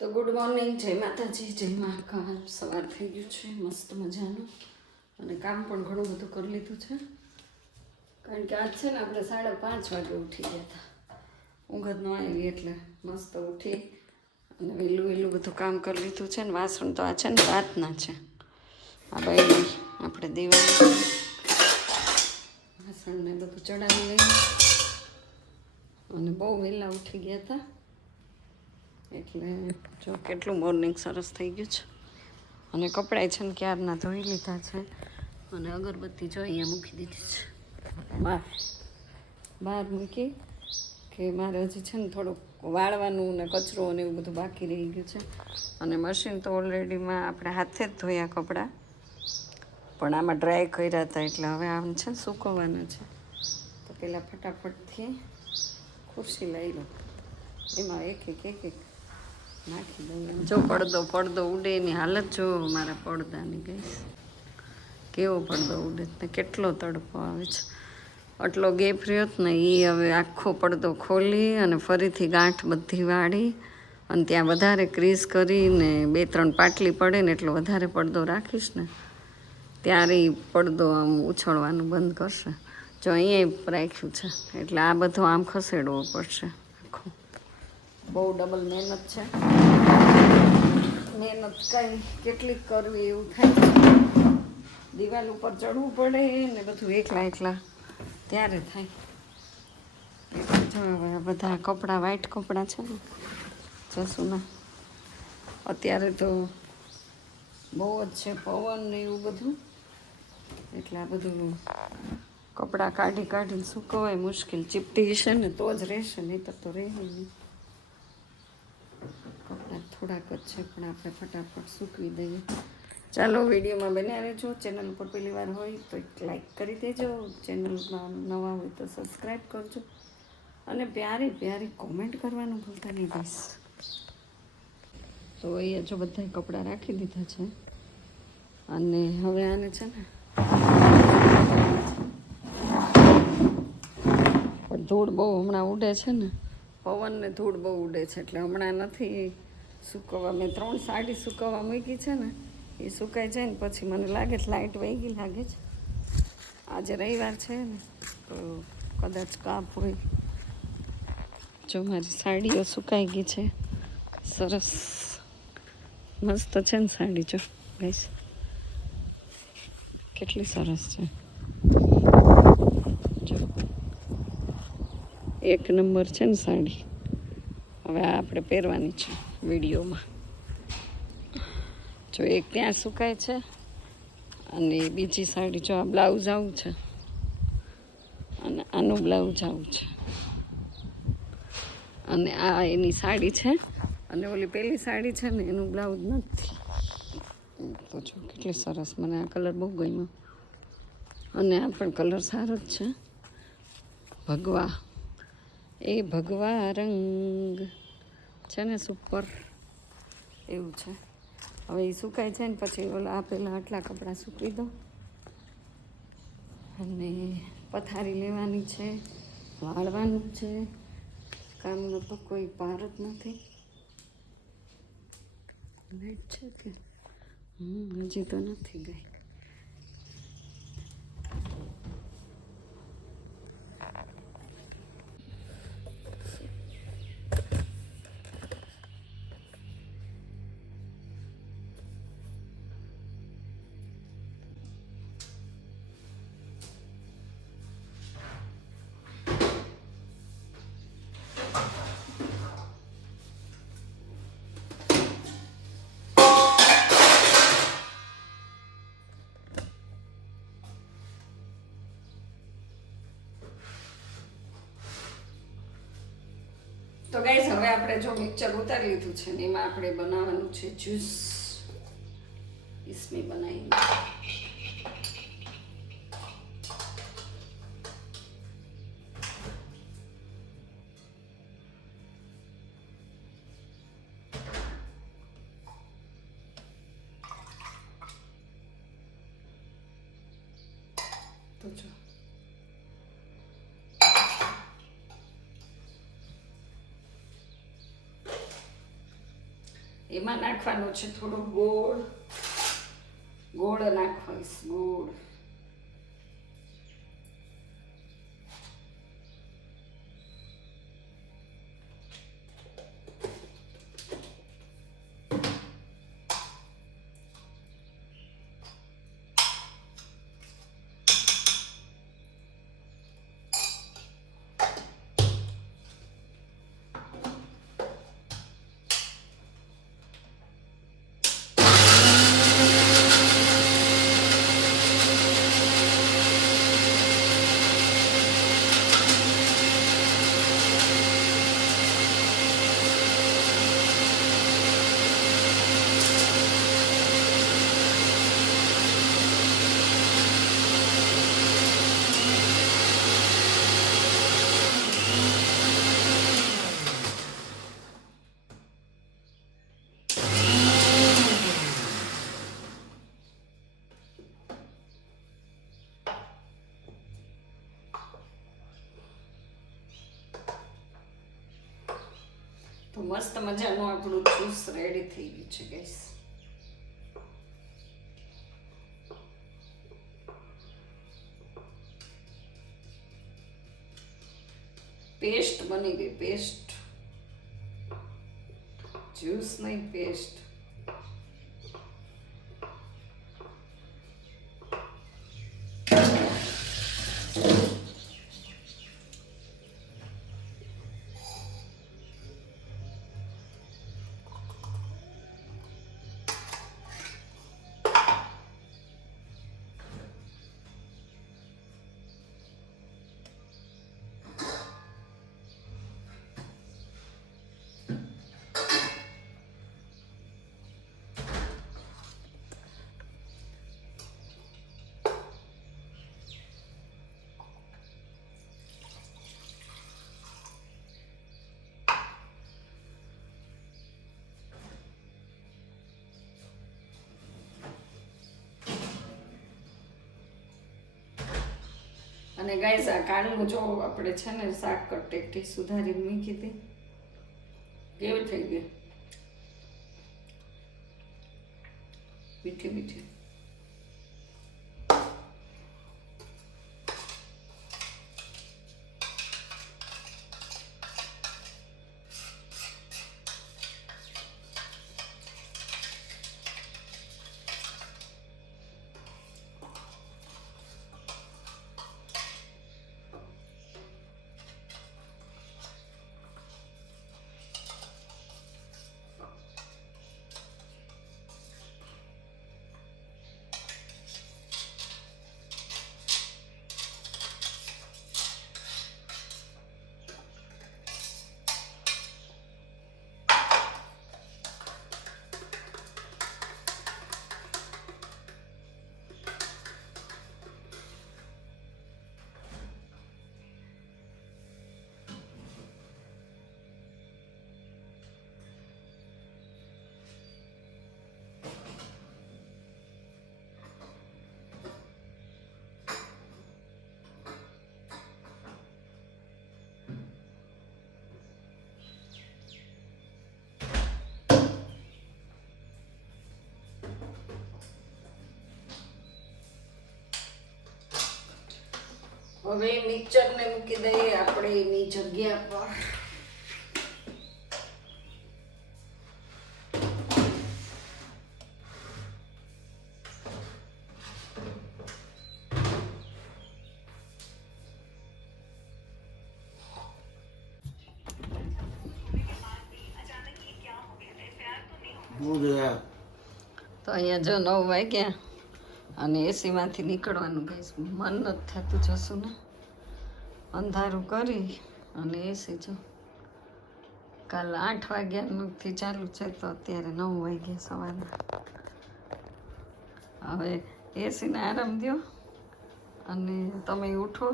તો good morning, જય માતાજી, જય મહાકાલ. સવાર થઈ ગયું છે મસ્ત મજાનું, અને કામ પણ ઘણું બધું કરી લીધું છે. કારણ કે આજ છે ને આપણે 5:30 વાગે ઉઠી ગયા હતા. ઊંઘ જ ન આવી એટલે મસ્ત ઉઠી અને વહેલું વહેલું બધું કામ કરી લીધું છે. ને વાસણ તો આ છે ને રાતના છે. આ બાઈ આપણે દિવાળી વાસણને બધું ચડાવી લઈએ, અને બહુ વહેલા ઉઠી ગયા હતા એટલે જો કેટલું મોર્નિંગ સરસ થઈ ગયું છે. અને કપડાં છે ને ક્યારના ધોઈ લીધા છે, અને અગરબત્તી જો અહીંયા મૂકી દીધી છે બહાર મૂકી, કે મારે હજી છે ને થોડુંક વાળવાનું ને કચરો ને એવું બધું બાકી રહી ગયું છે. અને મશીન તો ઓલરેડીમાં આપણે હાથે જ ધોયા કપડાં, પણ આમાં ડ્રાય કર્યા હતા એટલે હવે આમ છે ને સૂકવવાના છે. તો પહેલાં ફટાફટથી ખુરશી લઈ લો, એમાં એક નાખી દઉં. જો પડદો ઉડે એની હાલત જો મારા પડદાની ગઈ, કેવો પડદો ઉડે ને કેટલો તડકો આવે છે. આટલો ગેપ રહ્યો ને એ હવે આખો પડદો ખોલી અને ફરીથી ગાંઠ બધી વાળી, અને ત્યાં વધારે ક્રીઝ કરીને 2-3 પાટલી પડે ને એટલો વધારે પડદો રાખીશ ને ત્યારે પડદો આમ ઉછળવાનું બંધ કરશે. જો અહીંયા રાખ્યું છે એટલે આ બધું આમ ખસેડવો પડશે. આખું બહુ ડબલ મહેનત છે. મહેનત કાંઈ કેટલીક કરવી એવું થાય છે. દિવાલ ઉપર ચડવું પડે ને બધું એકલા ત્યારે થાય. જો હવે બધા કપડાં વ્હાઈટ કપડાં છે ને જસુના, અત્યારે તો બહુ જ છે પવન ને એવું બધું, એટલે આ બધું કપડાં કાઢીને સૂકવાય મુશ્કેલ. ચીપટી છે ને તો જ રહેશે, નહીં તો રહે નહીં. કપડાં થોડાક જ છે પણ આપણે ફટાફટ સૂકવી દઈએ. ચાલો વિડીયોમાં બન્યા રહેજો. ચેનલ ઉપર પહેલી વાર હોય તો એક લાઈક કરી દેજો, ચેનલમાં નવા હોય તો સબસ્ક્રાઈબ કરજો, અને પ્યારી કોમેન્ટ કરવાનું ભૂલતા નહીં બસ. તો અહીંયા જો બધા કપડાં રાખી દીધા છે, અને હવે આને છે ને પણ ધૂળ બહુ હમણાં ઉડે છે ને, પવન ને ધૂળ બહુ ઉડે છે એટલે હમણાં નથી સૂકવવા. મેં 3 સાડી સૂકવવા મૂકી છે ને, એ સુકાઈ જાય ને પછી મને લાગે છે લાઇટ વહી ગઈ લાગે છે. આજે રવિવાર છે ને તો કદાચ કાપ હોય. જો મારી સાડીઓ સુકાઈ ગઈ છે, સરસ મસ્ત છે ને સાડી. જો ગાઈસ કેટલી સરસ છે, જો 1 નંબર છે ને સાડી. હવે આ આપણે પહેરવાની છે વિડીયોમાં. જો એક ત્યાં સુકાય છે, અને બીજી સાડી જો આ બ્લાઉઝ આવું છે, અને આનું બ્લાઉઝ આવું છે, અને આ એની સાડી છે, અને ઓલી પેલી સાડી છે ને એનું બ્લાઉઝ નથી. તો જો કેટલી સરસ, મને આ કલર બહુ ગમ્યો, અને આ પણ કલર સારો જ છે. ભગવા રંગ છે ને સુપર એવું છે. હવે એ સુકાય છે ને પછી ઓલા પહેલાં આટલા કપડાં સૂકવી દો, અને પથારી લેવાની છે, વાળવાનું છે. કામનો તો કોઈ પાર જ નથી. લાઈટ છે કે હજી તો નથી ગઈ. તો ગાઈસ હવે આપણે જો મિક્સર ઉતારી લીધું છે ને એમાં આપણે બનાવવાનું છે જ્યુસ. इसमें बनाएंगे तो जो એમાં નાખવાનું છે થોડું ગોળ. ગોળ નાખવીશ, ગોળ. તો મસ્ત મજાનું આપણું જ્યુસ રેડી થઈ ગયું છે ગાઈસ. પેસ્ટ બની ગઈ, પેસ્ટ. જ્યુસ નહીં, પેસ્ટ. અને ગાઈસ આ કાળનું જો આપણે છે ને શાક કટેકટી સુધારીને મૂકી હતી, કેવું થઈ ગયું, મીઠી મીઠી. હવે મિક્સરને મૂકી દઈએ આપણે એની જગ્યા પર. તો અહીંયા જો 9 વાગ્યા અને એસીમાંથી નીકળવાનું ગાઈસ મન નથી થતું, જશું ને અંધારું કરી અને એસી જો કાલ 8 વાગ્યાથી ચાલુ છે તો અત્યારે 9 વાગ્યા સવારના. હવે એસીને આરામ દો અને તમે ઉઠો,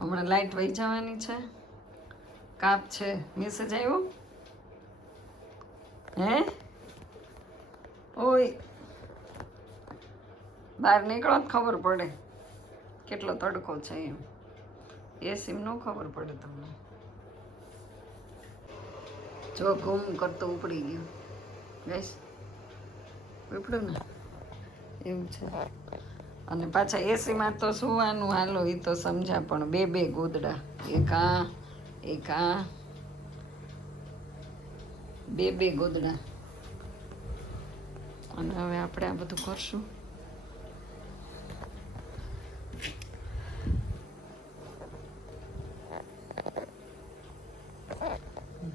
હમણાં લાઇટ વહી જવાની છે. કાપ છે, મેસેજ આવ્યો હે? ઓય બહાર નીકળો તો ખબર પડે કેટલો તડકો છે એમ. એસી ન ખબર પડે તમને. જો ગુમ કરતો ઉપડી ગયો. ગઈશ પીપળું ને એવું છે. અને પાછા એસીમાં તો સુવાનું હાલો એ તો સમજ્યા, પણ બે બે ગોદડા, એક આ બે બે ગોદડા. અને હવે આપણે આ બધું કરશું.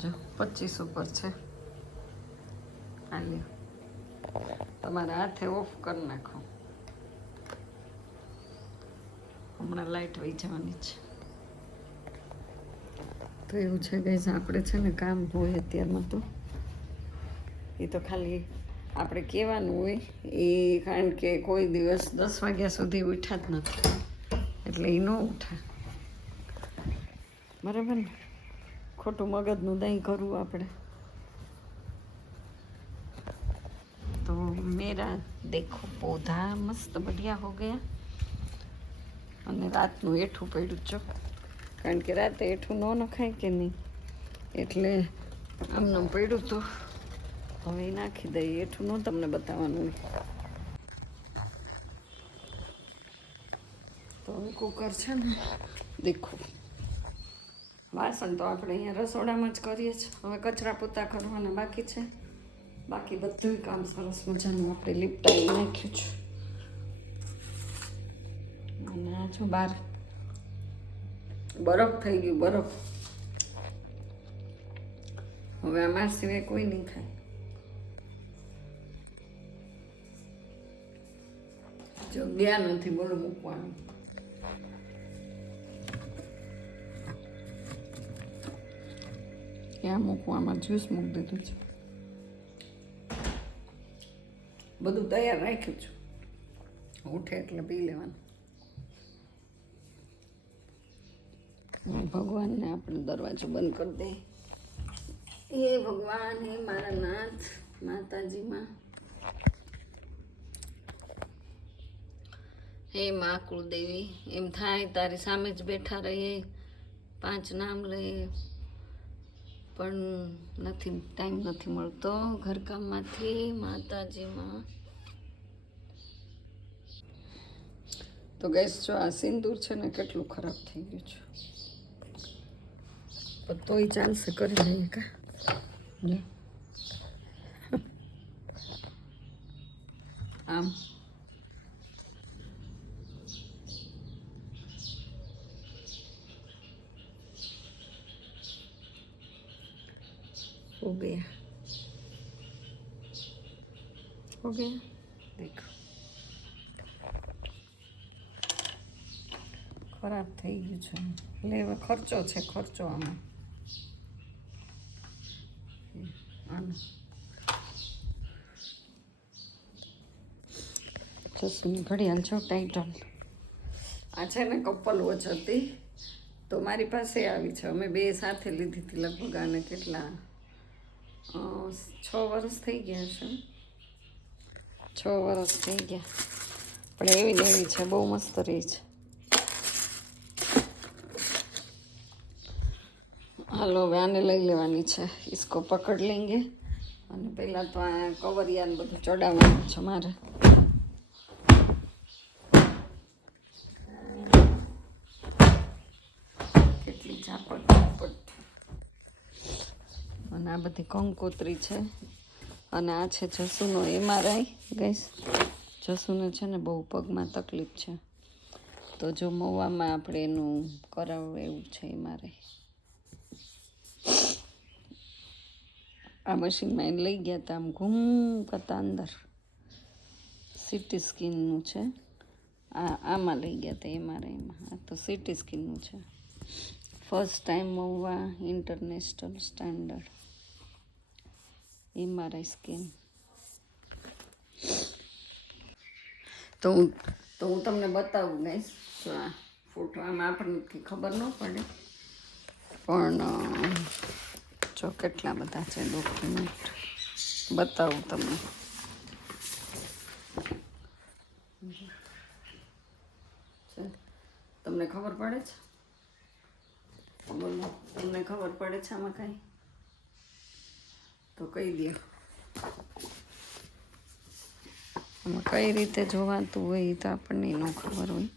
જો 25 ઉપર છે. હાલી તમારા હાથે ઓફ કરી નાખો, હમણાં લાઈટ વહી જવાની છે. તો એવું છે ગઈસ, આપણે છે ને કામ હોય અત્યારમાં તો એ તો ખાલી આપણે કહેવાનું હોય એ, કારણ કે કોઈ દિવસ 10 વાગ્યા સુધી ઉઠ્યા જ નથી એટલે એ ન ઉઠે, બરાબર ને. ખોટું મગજનું દહીં કરવું આપણે. તો મેરા દેખો પૌધા મસ્ત બઢિયા હો ગયા. અને રાતનું એઠું પડ્યું છો, કારણ કે રાતે એઠું ન નખાય કે નહીં, એટલે આમનું પડ્યું તો હવે નાખી દઈએ. એઠું ન તમને બતાવવાનું હોય. તો હવે કુકર છે ને, દેખો વાસણ તો આપણે અહીંયા રસોડામાં જ કરીએ છીએ. હવે કચરા પોતા કરવાના બાકી છે. બાકી બધું કામ સરસ મજાનું આપણે લીપટાઈ નાખ્યું છે. અને આ જો બહાર બરફ થઈ ગયું, બરફ. હવે અમારા સિવાય કોઈ નહીં ખાય. જગ્યા નથી બોલો મૂકવાનું. ક્યાં મૂકવામાં જ્યુસ મૂકી દીધું છે. બધું તૈયાર રાખ્યું છે, ઉઠે એટલે પી લેવાનું. ભગવાનને આપણે દરવાજો બંધ કરી દે. હે ભગવાન, હે મારા નાથ, માતાજીમાં, હે મા કુળદેવી, એમ થાય તારી સામે જ બેઠા રહીએ, 5 નામ લઈએ, પણ નથી, ટાઈમ નથી મળતો ઘરકામમાંથી. માતાજીમાં તો ગેસ જો આ સિંદૂર છે ને કેટલું ખરાબ થઈ ગયું છે, પણ તોય ચાલશે, કરી લઈએ કા. જો આમ हो गया, हो गया, देखो ખરાબ થઈ ગયું છે. એટલે હવે ખર્ચો છે, ખર્ચો આમાં. જસુની ઘડિયાળ છો ટાઇટલ. આ છે ને કપલ વોચ હતી, તો મારી પાસે આવી છે. અમે બે સાથે લીધી હતી લગભગ. આને કેટલા 6 વર્ષ થઈ ગયા છે. 6 વર્ષ થઈ ગયા, પણ એવી ને એવી છે, બહુ મસ્ત રહી છે. હાલો હવે આને લઈ લેવાની છે, इसको પકડ લેંગે. અને પહેલાં તો આ કવરિયાને બધું ચડાવવાનું છે મારે. કેટલી ઝાપટ ઝાપટ. અને આ બધી કંકોત્રી છે. અને આ છે જસુનો MRI. ગઈશ, જસુને છે ને બહુ પગમાં તકલીફ છે, તો જો મવામાં આપણે એનું કરાવવું એવું છે MRI. આ મશીનમાં એને લઈ ગયા હતા, આમ ઘૂમ કરતા અંદર. સિટી સ્કિનનું છે. આમાં લઈ ગયા હતા MRIમાં. આ તો સિટી સ્કિનનું છે. First time Mahuva international standard MRI scan. તો હું તમને બતાવું ગાઈસ. તો આ ફોટો આમાં આપણને ખબર ન પડે, પણ જો કેટલા બધા છે ડોક્યુમેન્ટ, બતાવું તમને. તમને ખબર પડે છે? બોલો, તમને ખબર પડે છે આમાં કાંઈ? તો કહી દો. આમાં કઈ રીતે જોવાતું હોય એ તો આપણને ન ખબર હોય.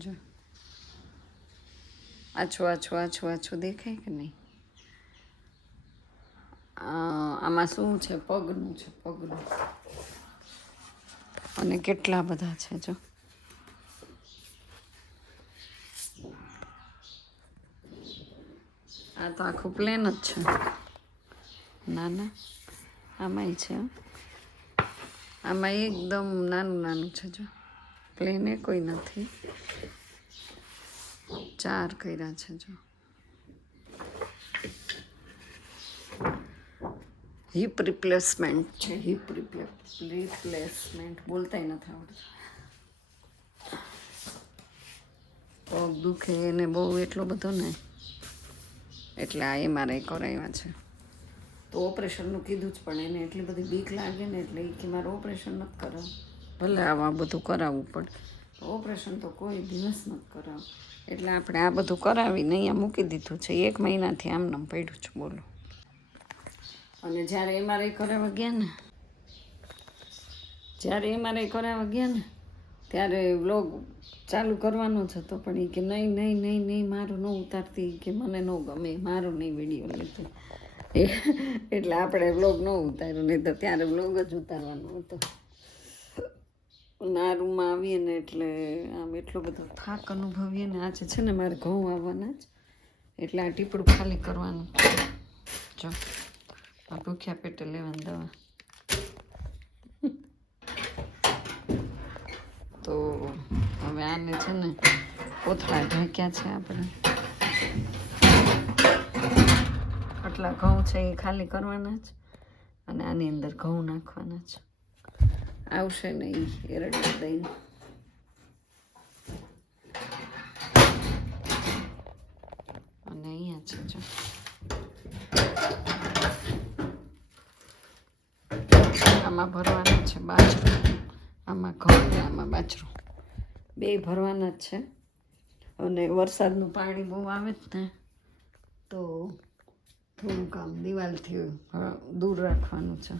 જો આછું દેખાય કે નહીં? આમાં શું છે? પગનું છે, પગનું. અને કેટલા બધા છે જો. આ તો આખું પ્લેન જ છે. ના આમાંય છે. આમાં એકદમ નાનું છે જો. પ્લેને કોઈ નથી. 4 કર્યા છે જો. હિપ રિપ્લેસમેન્ટ છે. હિપ રિપ્લેસમેન્ટ બોલતાય નથી આવડતું. પગ દુખે એને બહુ એટલો બધો ને, એટલે આ MRI કરાવ્યા છે. તો ઓપરેશનનું કીધું જ, પણ એને એટલી બધી બીક લાગે ને એટલે એ કે મારે ઓપરેશન નથી કરાવવું. ભલે આવા બધું કરાવવું પડે, તો ઓપરેશન તો કોઈ દિવસ નથી કરાવવું. એટલે આપણે આ બધું કરાવીને અહીંયા મૂકી દીધું છે. 1 મહિનાથી આમનામ પડ્યું છે. બોલો. અને જ્યારે MRI કરાવવા ગયા ને ત્યારે વ્લોગ ચાલુ કરવાનો જ હતો, પણ એ કે નહીં મારું ન ઉતારતી, કે મને ન ગમે, મારું નહીં વિડીયો લેતો. એટલે આપણે વ્લોગ ન ઉતાર્યો, નહીં તો ત્યારે વ્લોગ જ ઉતારવાનો હતો. નારૂમાં આવીએ ને એટલે આમ એટલો બધો થાક અનુભવીએ ને. આજે છે ને મારે ઘઉં આવવાના જ, એટલે આ ટીપડું ખાલી કરવાનું. જો આ ભૂખ્યા પેટે લેવાની દવા. તો હવે આને છે ને કોથળા ઢાંક્યા છે આપણે. આટલા ઘઉં છે એ ખાલી કરવાના જ, અને આની અંદર ઘઉં નાખવાના જ. આવશે ને એ એરડી દઈને. અને અહીંયા છે જો આમાં ભરવાનું છે બાજરો. આમાં ઘઉં ને આમાં બાજરો 2 ભરવાના જ છે. અને વરસાદનું પાણી બહુ આવે જ ને, તો થોડુંક આમ દિવાલથી દૂર રાખવાનું છે.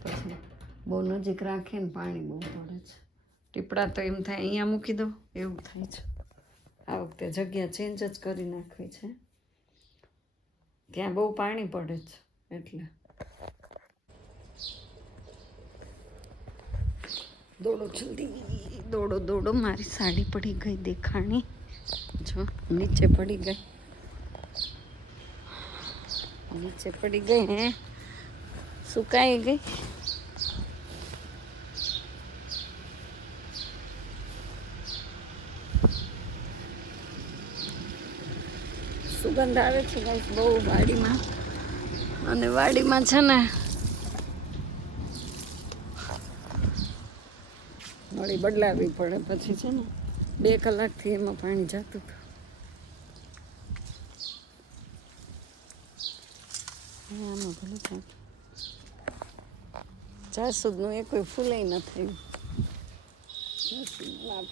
પછી બહુ નજીક રાખે ને પાણી બહુ પડે છે. ટીપડા તો એમ થાય અહીંયા મૂકી દો એવું થાય છે. આ વખતે જગ્યા ચેન્જ જ કરી નાખવી છે. ત્યાં બહુ પાણી પડે છે એટલે. દોડો જલ્દી, દોડો. મારી સાડી પડી ગઈ દેખાણી. જો નીચે પડી ગઈ હે, સુકાઈ ગઈ. સુગંધ આવે છે ગાઈસ બહુ વાડીમાં. અને વાડીમાં છે ને નળી બદલાવી પડે. પછી છે ને 2 કલાકથી એમાં પાણી જતું હતું. આમાં ભલે જાસૂદનું એ કોઈ ફૂલે ન થયું.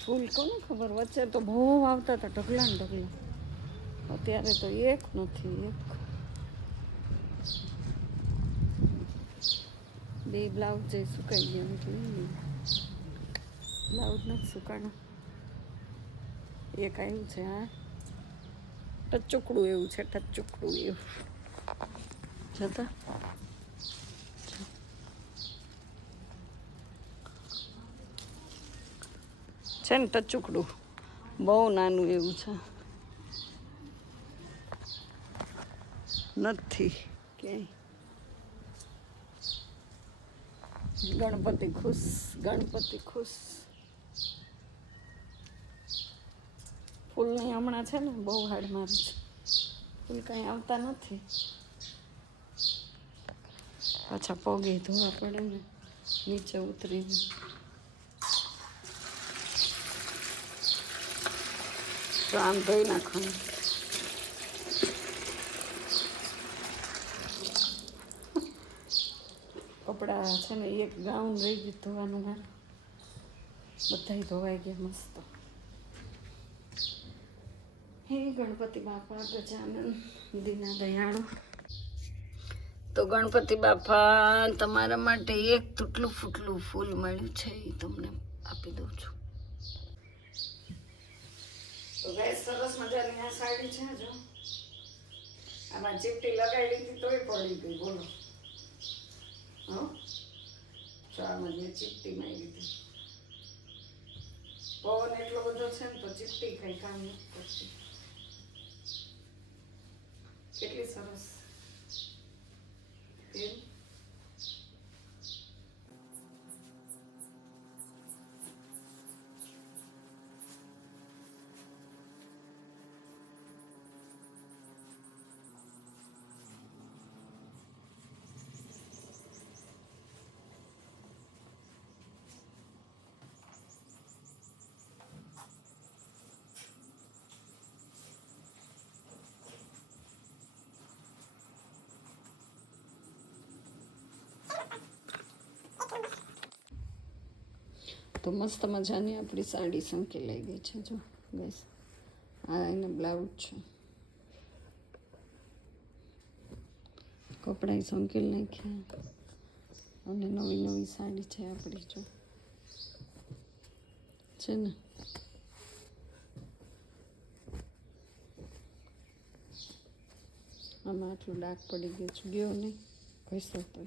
ફૂલ કોને ખબર, વચ્ચે તો બહુ આવતા હતા ઢગલા ને ઢગલા. અત્યારે તો એક નથી. 2 બ્લાઉઝ જે સુકાઈ ગયા એટલે બ્લાઉઝ નથી સુકાણા. એક આવ્યું છે આ ટચુકડું એવું છે, ટચુકડું એવું જતા છે ને ટચુકડું બહુ નાનું એવું છે. નથી ક્યાંય. ગણપતિ ખુશ. ફૂલની હમણાં છે ને બહુ હાડ મારી છે. ફૂલ કાંઈ આવતા નથી. પાછા પગે ધોવા પડે ને નીચે ઉતરીને. તો આમ ધોઈ નાખવાનું. કપડાં છે ને એક ગાઉન રહી ગયું ધોવાનું મારે. બધાય ધોવાઈ ગયા મસ્ત. હે ગણપતિ બાપા ગજાનન દીના દયાળુ. તો ગણપતિ બાપા તમારા માટે એક તૂટલું ફૂટલું ફૂલ મળ્યું છે એ તમને આપી દઉં છું. તો ગાઈસ સરસ મજાની આ સાડી છે. જો આમાં ચીપટી લગાવી લીધી તોય પડી ગઈ. બોલો હા, જો આમાં જે ચીપટી મારી હતી. પવન એટલો બધો છે ને તો ચીપટી કઈ કામ નથી કરતી. કેટલી સરસ. તો મસ્ત મજાની આપણી સાડી સંકેલાઈ ગઈ છે. જો બસ આ એને બ્લાઉઝ છે. કપડાં સંકેલ નાખ્યા અને નવી નવી સાડી છે આપણી. જો છે ને આમાં આટલું ડાઘ પડી ગયું છે. ગયો નહીં ઘસો તો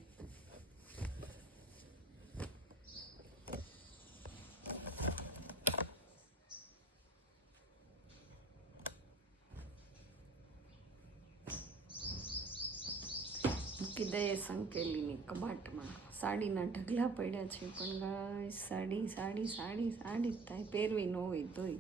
મૂકી દઈએ સંકેલીની કબાટમાં. સાડીના ઢગલા પડ્યા છે પણ ગાય સાડી સાડી સાડી સાડી થાય પહેરવી ન હોય તોય.